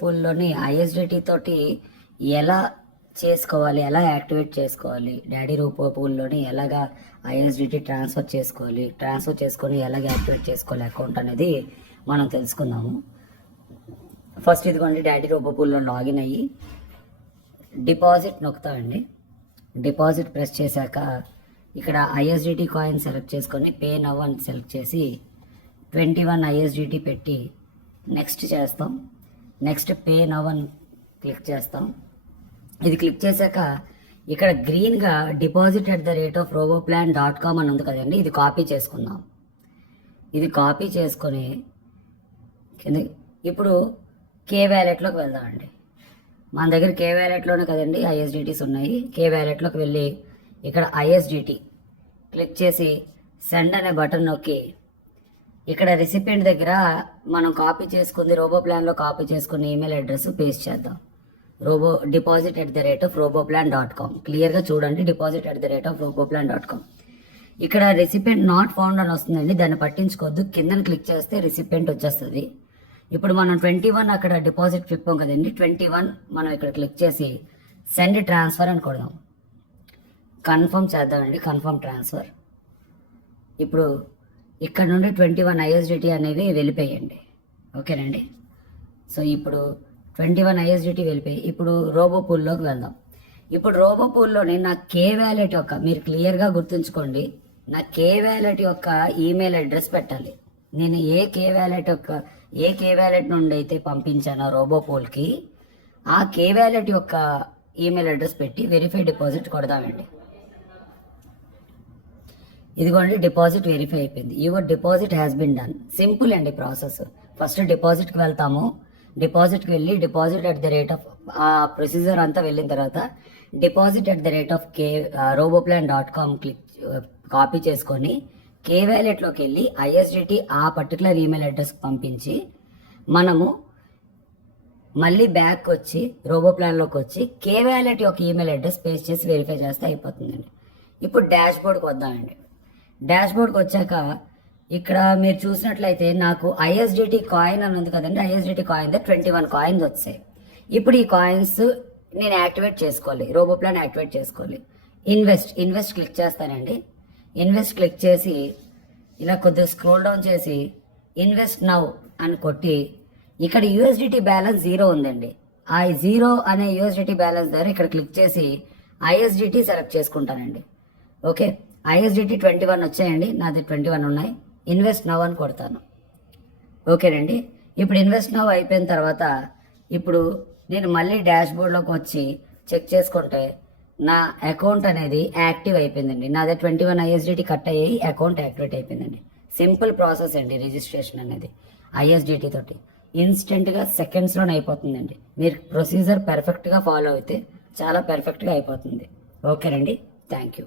పూల్లోని ISDT తోటి ఎలా చేసుకోవాలి ఎలా యాక్టివేట్ చేసుకోవాలి డాడీ రూపో పూల్లోని ఎలాగా ఐఎస్డిటీ ట్రాన్స్ఫర్ చేసుకోవాలి ట్రాన్స్ఫర్ చేసుకొని ఎలాగ యాక్టివేట్ చేసుకోవాలి అకౌంట్ అనేది మనం తెలుసుకుందాము. ఫస్ట్ ఇదిగోండి డాడీ రూపో పూల్లో లాగిన్ అయ్యి డిపాజిట్ నొక్కుతామండి డిపాజిట్ ప్రెస్ చేశాక ఇక్కడ ఐఎస్డిటీ కాయిన్ సెలెక్ట్ చేసుకొని పే నవ్ అని సెలెక్ట్ చేసి ట్వంటీ వన్ ఐఎస్డిటీ పెట్టి నెక్స్ట్ చేస్తాం. నెక్స్ట్ పే నవన్ క్లిక్ చేస్తాం. ఇది క్లిక్ చేశాక ఇక్కడ గ్రీన్గా deposit at the rate of robo plan dot com అని ఉంది కదండి ఇది కాపీ చేసుకుందాం. ఇది కాపీ చేసుకొని కింద ఇప్పుడు కే వ్యాలెట్లోకి వెళ్దామండి. మన దగ్గర కే వ్యాలెట్లోనే కదండి ఐఎస్డిటీస్ ఉన్నాయి. కే వ్యాలెట్లోకి వెళ్ళి ఇక్కడ ఐఎస్డిటీ క్లిక్ చేసి సెండ్ అనే బటన్ నొక్కి ఇక్కడ రిసిపియంట్ దగ్గర మనం కాపీ చేసుకుంది రోబో ప్లాన్లో కాపీ చేసుకున్న ఈమెయిల్ అడ్రస్ పేస్ట్ చేద్దాం. Robo deposit at the rate of robo plan dot com క్లియర్గా చూడండి deposit at the rate of robo plan dot com ఇక్కడ రెసిపెంట్ నాట్ ఫౌండ్ అని వస్తుందండి దాన్ని పట్టించుకోవద్దు. కిందన క్లిక్ చేస్తే రెసిపెంట్ వచ్చేస్తుంది. ఇప్పుడు మనం ట్వంటీ వన్ అక్కడ డిపాజిట్ చెప్పాం కదండి ట్వంటీ వన్ మనం ఇక్కడ క్లిక్ చేసి సెండ్ ట్రాన్స్ఫర్ అని కొడదాం. కన్ఫర్మ్ చేద్దామండి కన్ఫర్మ్ ట్రాన్స్ఫర్ ఇప్పుడు ఇక్కడ నుండి ట్వంటీ వన్ ఐఎస్డిటీ అనేవి వెళ్ళిపోయండి. ఓకేనండి? సో ఇప్పుడు ట్వంటీ వన్ ఐఎస్డిటీ వెళ్ళిపోయి ఇప్పుడు రోబో పూల్లోకి వెళ్దాం. ఇప్పుడు రోబో పూల్లోని నా కే వ్యాలెట్ యొక్క మీరు క్లియర్గా గుర్తుంచుకోండి నా కే వ్యాలెట్ యొక్క ఈమెయిల్ అడ్రస్ పెట్టాలి. నేను ఏ కే వ్యాలెట్ యొక్క ఏ కే వ్యాలెట్ నుండి అయితే పంపించానో రోబో పూల్కి ఆ కే వ్యాలెట్ యొక్క ఈమెయిల్ అడ్రస్ పెట్టి వెరిఫై డిపాజిట్ కొడదామండి. ఇదిగోండి డిపాజిట్ వెరిఫై అయిపోయింది. Your deposit has been done simple అండి ప్రాసెస్. ఫస్ట్ డిపాజిట్కి వెళ్తాము. డిపాజిట్కి వెళ్ళి deposit at the rate of ఆ ప్రొసీజర్ అంతా వెళ్ళిన తర్వాత deposit at the rate of K robo plan dot com click copy చేసుకొని కే వ్యాలెట్లోకి వెళ్ళి ఐఎస్డిటీ ఆ పర్టికులర్ ఈమెయిల్ అడ్రస్కి పంపించి మనము మళ్ళీ బ్యాక్ వచ్చి రోబో ప్లాన్లోకి వచ్చి కే వ్యాలెట్ యొక్క ఈమెయిల్ అడ్రస్ పేస్ట్ చేసి వెరిఫై చేస్తే అయిపోతుందండి. ఇప్పుడు డాష్ బోర్డ్కి వద్దామండి. డాష్ బోర్డ్కి వచ్చాక ఇక్కడ మీరు చూసినట్లయితే నాకు ఐఎస్డిటి కాయిన్ అని ఉంది కదండి. USDT coin twenty one coins వచ్చాయి. ఇప్పుడు ఈ కాయిన్స్ నేను యాక్టివేట్ చేసుకోవాలి. రోబో ప్లాన్ యాక్టివేట్ చేసుకోవాలి. ఇన్వెస్ట్ ఇన్వెస్ట్ క్లిక్ చేస్తానండి. ఇన్వెస్ట్ క్లిక్ చేసి ఇలా కొద్దిగా స్క్రోల్ డౌన్ చేసి ఇన్వెస్ట్ నౌ అని కొట్టి ఇక్కడ యూఎస్డిటీ బ్యాలెన్స్ జీరో ఉందండి. ఆ జీరో అనే యూఎస్డిటీ బ్యాలెన్స్ దగ్గర ఇక్కడ క్లిక్ చేసి ఐఎస్డిటీ సెలెక్ట్ చేసుకుంటానండి. ఓకే? ఐఎస్డిటీ ట్వంటీ వన్ వచ్చాయండి. నాది ట్వంటీ వన్ ఉన్నాయి. ఇన్వెస్ట్ నవ్ అని కొడతాను. ఓకేనండి ఇప్పుడు ఇన్వెస్ట్ నవ్ అయిపోయిన తర్వాత ఇప్పుడు నేను మళ్ళీ డాష్ బోర్డ్లోకి వచ్చి చెక్ చేసుకుంటే నా అకౌంట్ అనేది యాక్టివ్ అయిపోయిందండి. నాది ట్వంటీ వన్ ఐఎస్డిటీ కట్ అయ్యి అకౌంట్ యాక్టివేట్ అయిపోయిందండి. సింపుల్ ప్రాసెస్ అండి రిజిస్ట్రేషన్ అనేది ఐఎస్డిటీ తోటి. ఇన్స్టెంట్గా సెకండ్స్లోనే అయిపోతుందండి. మీరు ప్రొసీజర్ పెర్ఫెక్ట్గా ఫాలో అయితే చాలా పర్ఫెక్ట్గా అయిపోతుంది. ఓకేనండి థ్యాంక్ యూ.